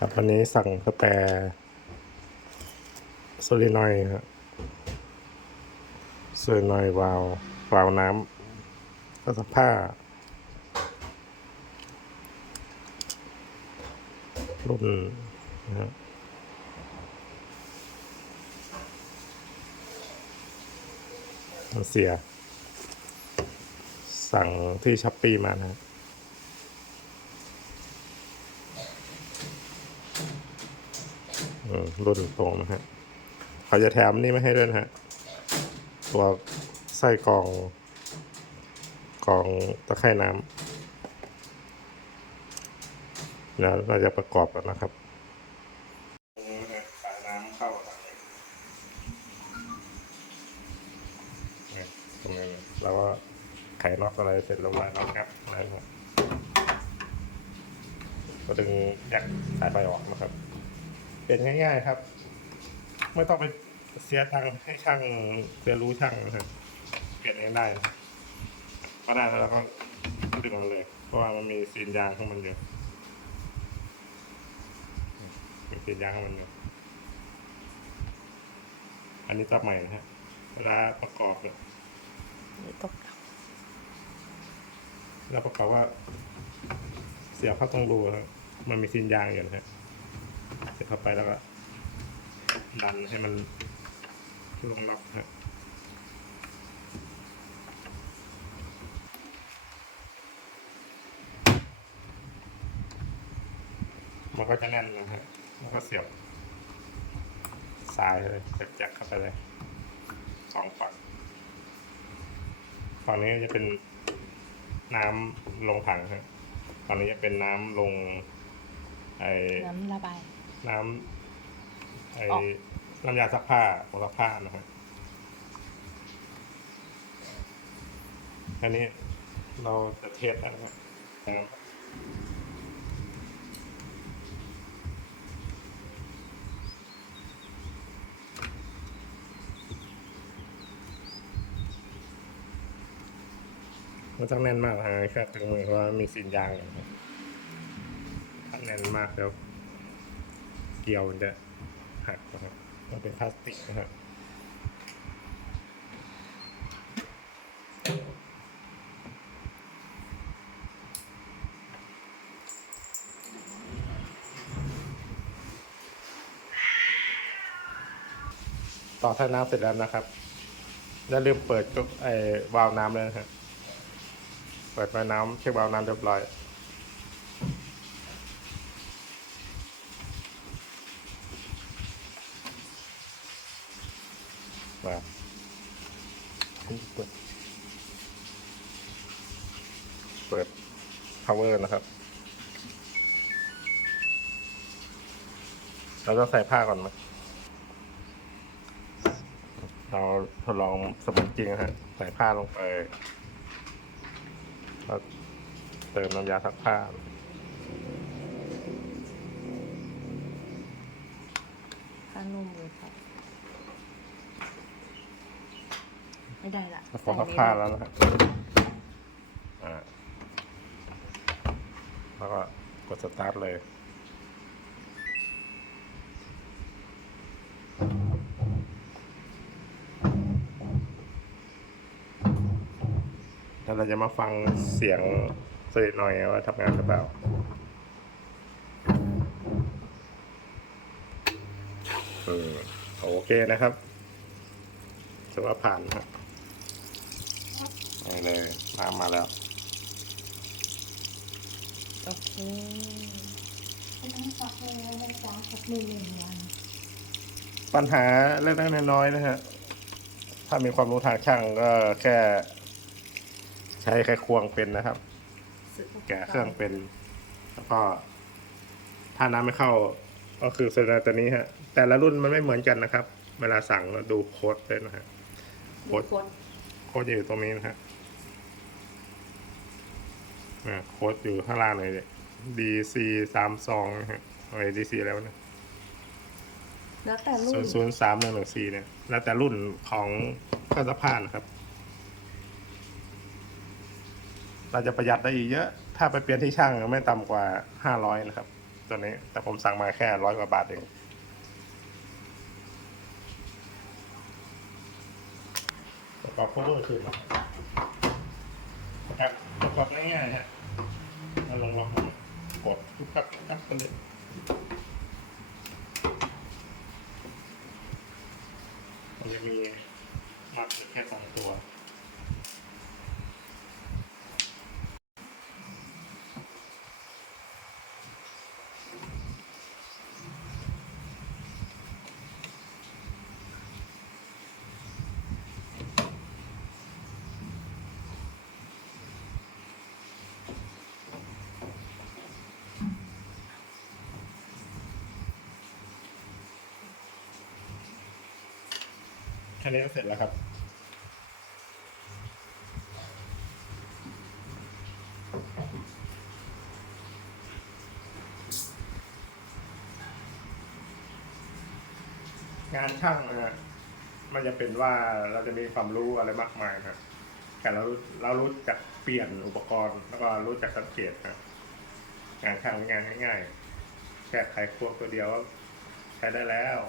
ครับวันนี้สั่งสแปร์โซลินอยครับโซลินอยวาลววาล์วน้ำก็สผ้ารุ่นนะครับเสีย สั่งที่ช้อปปี้มานะครับ อืม รุ่นตรงนะฮะเขาจะแถมนี่ไม่ให้ด้วยนะฮะ ตัวไส้กรองกรองตะไคร่น้ำนะเราจะประกอบกันนะครับสายน้ำเข้าตรงนี้แล้วก็ไขน็อตอะไรเสร็จแล้วไว้น็อตครับนะครับก็ดึงแยกสายไฟออกนะครับ เป็นง่ายๆครับ ไม่ต้องไปเสียตังค์ให้ช่างเสียรู้ช่างนะครับเปลี่ยนเองได้ก็ได้แล้วเราก็ดึงมันเลย เพราะว่ามันมีซีนยางของมันอยู่มีซีนยางของมันอยู่อันนี้ตับใหม่นะฮะเวลาประกอบเนี่ยตกเราประกอบว่า เสียบเข้าตรงรูครับมันมีซีนยางอยู่นะฮะ เสียบเข้าไปแล้วก็ ดันให้มันลงล็อกฮะมันก็จะแน่นนะฮะแล้วก็เสียบสายเลยเสียบแจ็คเข้าไปเลยสองฝั่งฝั่งนี้จะเป็นน้ำลงถังครับฝั่งนี้จะเป็นน้ำลงไอ้น้ำระบาย น้ำไอ้ออกน้ำยาซักผ้าของซักผ้านะครับอันนี้เราจะเทสแล้วนะครับมันต้องแน่นมากนะแค่ถึงมือเพราะว่ามีสินยางอยู่นะครับถ้าแน่นมากแล้ว เกียวมันจะหักนะครับมันเป็นพลาสติกนะครับต่อท่าน้ำเสร็จแล้วนะครับอย่าลืมเปิดก็ไอ้วาล์วน้ำเลยนะครับ เปิดวาวน้ำเช็ควาล์วน้ำเรียบร้อย มาเปิด เปิด power นะครับ เราต้องใส่ผ้าก่อนไหมเราทดลองสมนจริงนะฮะ ใส่ผ้าลงไปแล้วเติมน้ำยาซักผ้าผ้านุ่มเลยค่ะ ไม่ได้ละฟองซักผ้าแล้วนะครับอ่าแล้วก็กดสตาร์ทเลย แล้วเราจะมาฟังเสียงสลิดหน่อยว่าทำงานหรือเปล่าเออโอเคนะครับถือว่าผ่านครับ นี่เลยน้ำมาแล้ว โอเคไม่ต้องซักเลยนะจ๊ะสักหนึ่งหนึ่งวันปัญหาเล็กๆน้อยๆนะฮะ ถ้ามีความรู้ทางช่างก็แค่ ใช้แค่ควงเป็นนะครับแกะเครื่องเป็น แล้วก็ ถ้าน้ำไม่เข้า ก็คือโซลาร์ตัวนี้ฮะ แต่ละรุ่นมันไม่เหมือนกันนะครับ เวลาสั่งเราดูโค้ดด้วยนะฮะ โค้ดคนโค้ดจะอยู่ตรงนี้นะฮะอ่า โค้ดอยู่ข้างล่างเลย DC สามสองนะฮะอะไร DC แล้วนะแล้วแต่รุ่ศูนนย์ศูนย์สามหนึ่งหนึ่งสี่เนี่ย แล้วแต่รุ่นของเครื่องซักผ้านะครับ เราจะประหยัดได้อีกเยอะ ถ้าไปเปลี่ยนที่ช่างไม่ต่ำกว่าห้าร้อยนะครับ ตัวนี้ แต่ผมสั่งมาแค่ร้อยกว่าบาทเองประกอบ cover ขึ้นมานะครับประกอบง่ายๆฮะมา ลองลองกดทุกครับนับกันเลยมันจะมีมัดแค่สองตัว แค่นี้ก็เสร็จแล้วครับ งานช่างนะฮะมันจะเป็นว่าเราจะมีความรู้อะไรมากมายนะแต่เราเรารู้จักเปลี่ยนอุปกรณ์แล้วก็รู้จักสังเกตนะงานช่างเป็นงานง่ายๆแค่ไขควงตัวเดียวใช้ได้แล้ว